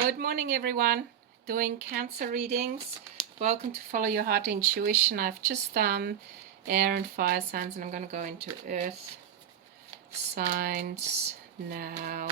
Good morning, everyone. Doing Cancer readings. Welcome to Follow Your Heart Intuition. I've just done air and fire signs, and I'm going to go into earth signs now.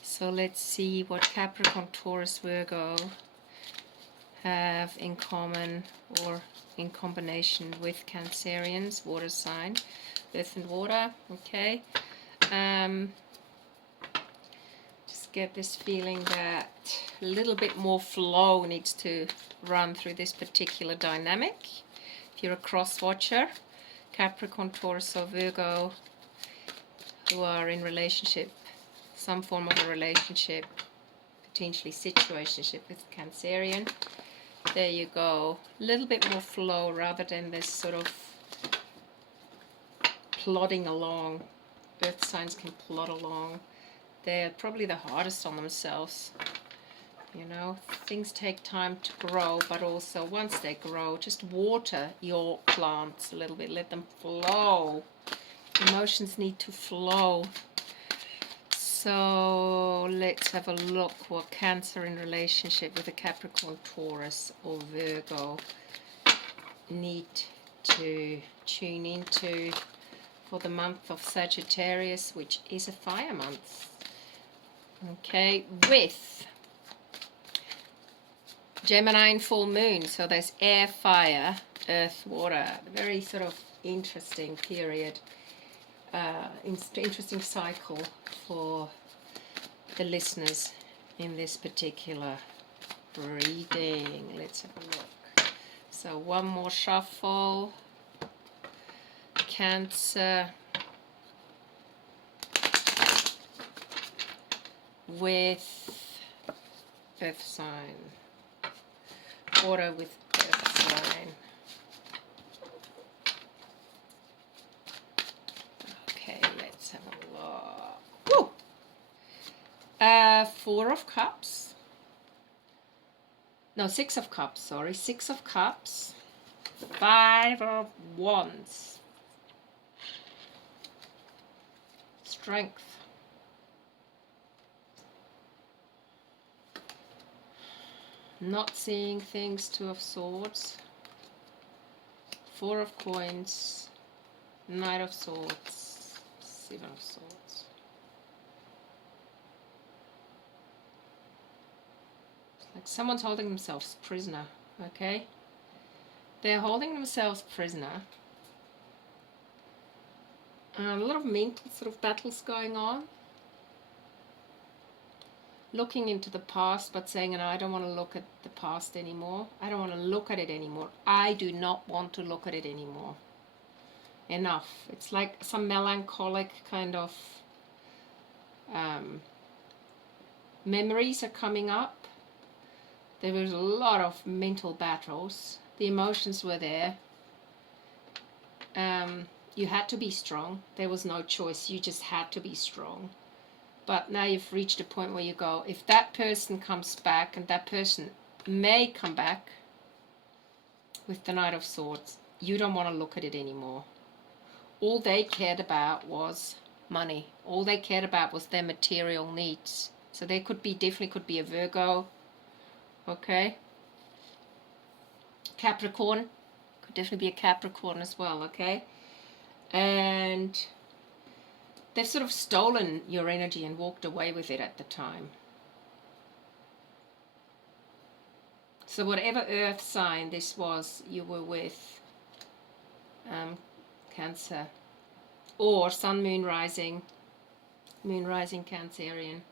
So let's see what Capricorn, Taurus, Virgo have in common or in combination with Cancerians, water sign, earth and water. Okay. Get this feeling that a little bit more flow needs to run through this particular dynamic. If you're a cross watcher, Capricorn, Taurus or Virgo who are in relationship, some form of a relationship, potentially situationship with Cancerian, there you go. A little bit more flow rather than this sort of plodding along. Earth signs can plod along. They're probably the hardest on themselves. You know, things take time to grow, but also once they grow, just water your plants a little bit. Let them flow. Emotions need to flow. So let's have a look what Cancer in relationship with a Capricorn, Taurus or Virgo need to tune into for the month of Sagittarius, which is a fire month. Okay, with Gemini and full moon, so there's air, fire, earth, water. Very sort of interesting period, interesting cycle for the listeners in this particular reading. Let's have a look. So one more shuffle. Cancer with earth sign, water with earth sign. Okay, let's have a look. Woo! Four of Cups. No, Six of Cups, sorry. Six of Cups. Five of Wands. Strength. Not seeing things. Two of Swords, Four of Coins, Knight of Swords, Seven of Swords. It's like someone's holding themselves prisoner, okay? They're holding themselves prisoner. A lot of mental sort of battles going on. Looking into the past, but saying, I don't want to look at the past anymore. I don't want to look at it anymore. I do not want to look at it anymore. Enough. It's like some melancholic kind of memories are coming up. There was a lot of mental battles. The emotions were there. You had to be strong. There was no choice. You just had to be strong. But now you've reached a point where you go, if that person comes back, and that person may come back with the Knight of Swords, you don't want to look at it anymore. All they cared about was money. All they cared about was their material needs. So they definitely could be a Virgo. Okay. Capricorn. Could definitely be a Capricorn as well. Okay. And they've sort of stolen your energy and walked away with it at the time. So whatever earth sign this was, you were with, Cancer. Or Sun, Moon, Rising. Moon, Rising, Cancerian.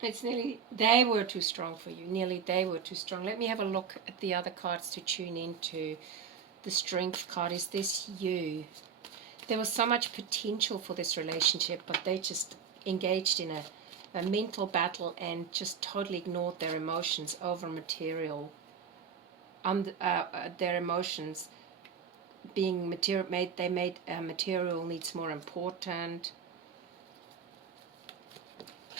It's nearly, they were too strong for you. Nearly they were too strong. Let me have a look at the other cards to tune into. The Strength card. Is this you? There was so much potential for this relationship, but they just engaged in a mental battle and just totally ignored their emotions over material. Their emotions being material, they made material needs more important.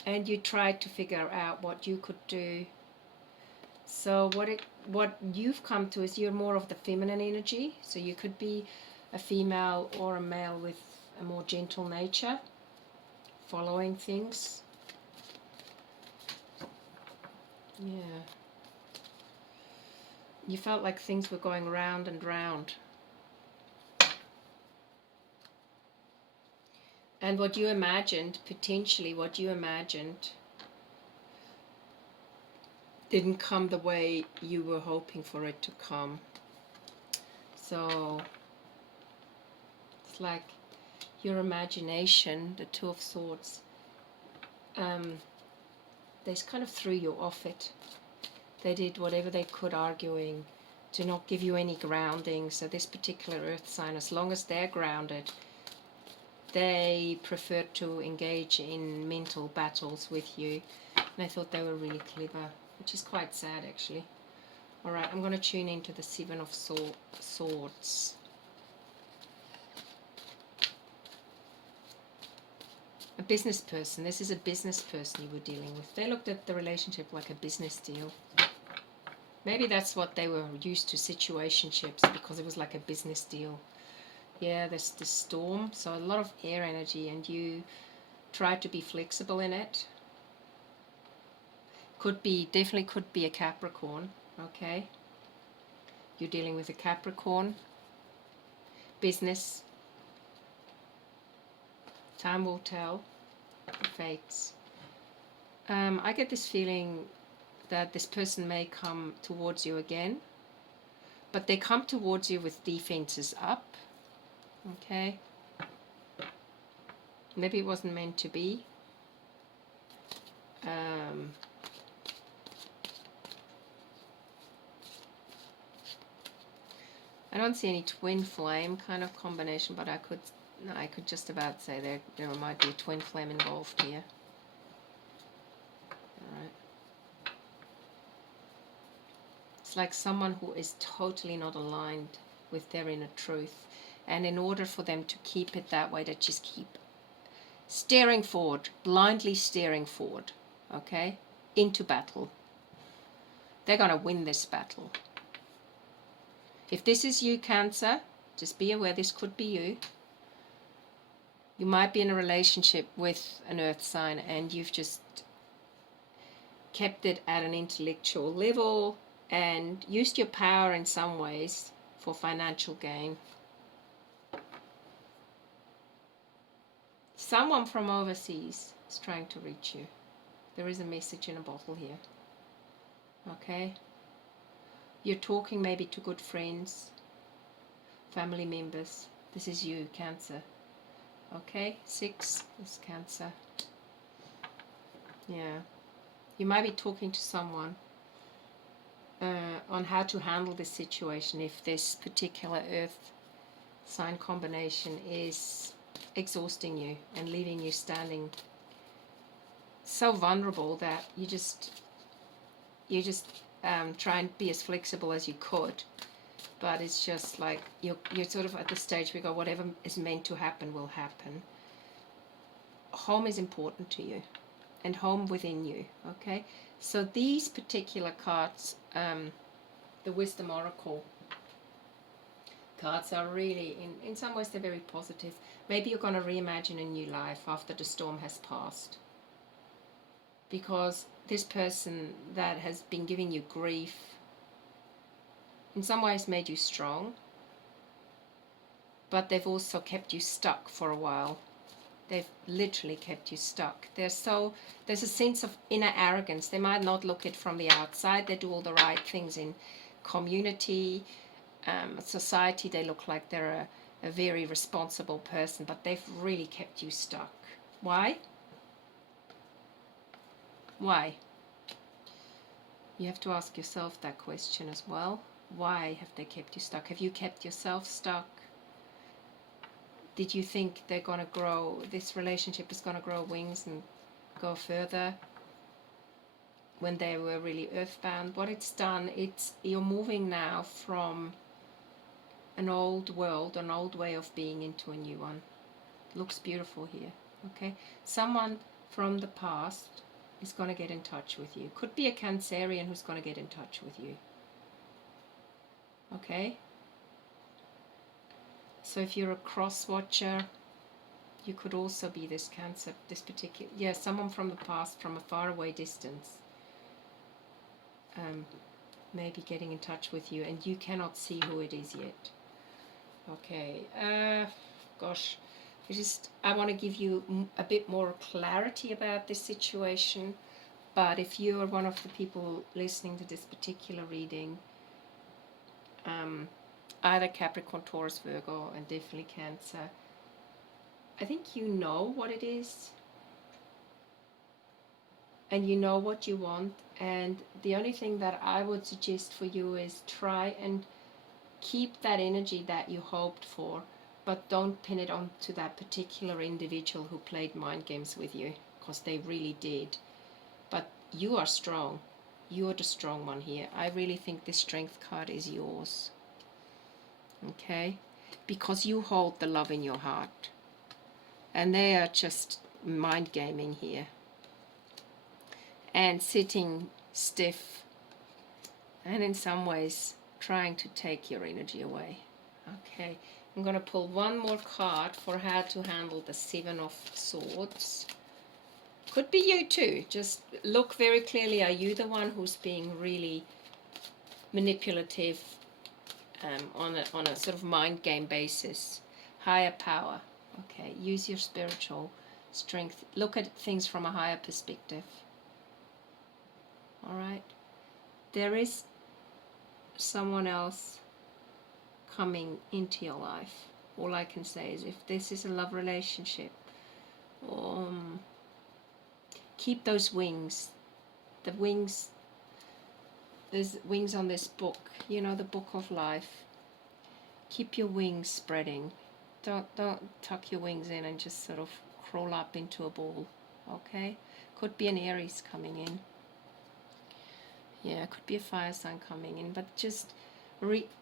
And you tried to figure out what you could do. So what you've come to is you're more of the feminine energy. So you could be a female or a male with a more gentle nature, following things. Yeah. You felt like things were going round and round. And what you imagined, potentially what you imagined, didn't come the way you were hoping for it to come. So it's like your imagination, the Two of Swords, they kind of threw you off it. They did whatever they could, arguing to not give you any grounding. So this particular earth sign, as long as they're grounded, they preferred to engage in mental battles with you. And I thought they were really clever, which is quite sad actually. Alright, I'm going to tune into the Seven of Swords. A business person. This is a business person you were dealing with. They looked at the relationship like a business deal. Maybe that's what they were used to, situationships, because it was like a business deal. Yeah, there's the storm, so a lot of air energy, and you try to be flexible in it. Could be, definitely could be a Capricorn, okay? You're dealing with a Capricorn. Business. Time will tell. The fates. I get this feeling that this person may come towards you again, but they come towards you with defenses up, okay? Maybe it wasn't meant to be. I don't see any twin flame kind of combination, but I could just about say there might be a twin flame involved here. Alright. It's like someone who is totally not aligned with their inner truth. And in order for them to keep it that way, they just keep staring forward, blindly staring forward, okay, into battle. They're going to win this battle. If this is you, Cancer, just be aware this could be you. You might be in a relationship with an earth sign and you've just kept it at an intellectual level and used your power in some ways for financial gain. Someone from overseas is trying to reach you. There is a message in a bottle here. Okay? You're talking maybe to good friends, family members. This is you, Cancer. Okay? 6 is Cancer. Yeah. You might be talking to someone on how to handle this situation if this particular earth sign combination is exhausting you and leaving you standing so vulnerable that you just try and be as flexible as you could, but it's just like you're sort of at the stage where you go, whatever is meant to happen will happen. Home is important to you, and home within you. Okay, so these particular cards, the Wisdom Oracle cards, are really, in some ways, they're very positive. Maybe you're going to reimagine a new life after the storm has passed, because this person that has been giving you grief in some ways made you strong, but they've also kept you stuck for a while. They've literally kept you stuck. There's a sense of inner arrogance. They might not look it from the outside. They do all the right things in community, society. They look like they're a very responsible person, but they've really kept you stuck. Why? Why? You have to ask yourself that question as well. Why have they kept you stuck? Have you kept yourself stuck? Did you think they're going to grow, this relationship is going to grow wings and go further when they were really earthbound? What it's done, you're moving now from an old world, an old way of being, into a new one. It looks beautiful here, okay? Someone from the past is going to get in touch with you. Could be a Cancerian who's going to get in touch with you. Okay? So if you're a cross watcher, You could also be this Cancer, this particular, yeah, someone from the past, from a faraway distance, maybe getting in touch with you, and you cannot see who it is yet. Okay, gosh, I want to give you a bit more clarity about this situation, but if you are one of the people listening to this particular reading, either Capricorn, Taurus, Virgo, and definitely Cancer, I think you know what it is, and you know what you want, and the only thing that I would suggest for you is try and keep that energy that you hoped for, but don't pin it onto that particular individual who played mind games with you, because they really did. But you are strong. You're the strong one here. I really think this Strength card is yours. Okay? Because you hold the love in your heart. And they are just mind gaming here. And sitting stiff. And in some ways trying to take your energy away. Okay, I'm going to pull one more card for how to handle the Seven of Swords. Could be you too. Just look very clearly. Are you the one who's being really manipulative on a sort of mind game basis? Higher power. Okay, use your spiritual strength. Look at things from a higher perspective. All right. There is someone else coming into your life. All I can say is if this is a love relationship, keep those wings. The wings, there's wings on this book, you know, the book of life. Keep your wings spreading. Don't tuck your wings in and just sort of crawl up into a ball, okay? Could be an Aries coming in. Yeah, could be a fire sign coming in, but just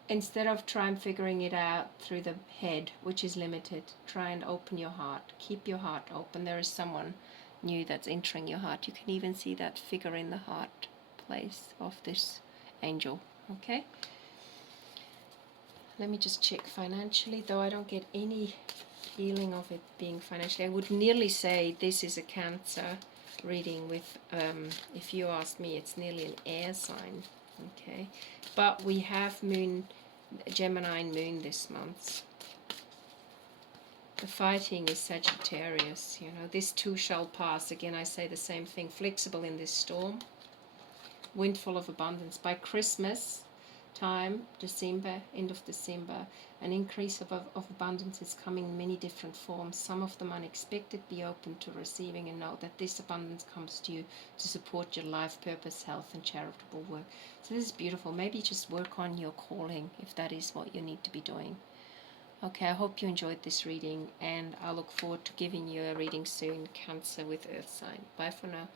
instead of trying figuring it out through the head, which is limited, try and open your heart. Keep your heart open. There is someone new that's entering your heart. You can even see that figure in the heart place of this angel. Okay? Let me just check financially, though I don't get any feeling of it being financially. I would nearly say this is a Cancer reading with, if you ask me, it's nearly an air sign. Okay, but we have Moon, Gemini Moon this month. The fighting is Sagittarius, you know. This too shall pass. Again, I say the same thing. Flexible in this storm. Windfall of abundance. By Christmas time, December, end of December, an increase of abundance is coming in many different forms. Some of them unexpected. Be open to receiving and know that this abundance comes to you to support your life, purpose, health, and charitable work. So this is beautiful. Maybe just work on your calling if that is what you need to be doing. Okay, I hope you enjoyed this reading, and I look forward to giving you a reading soon, Cancer with Earth sign. Bye for now.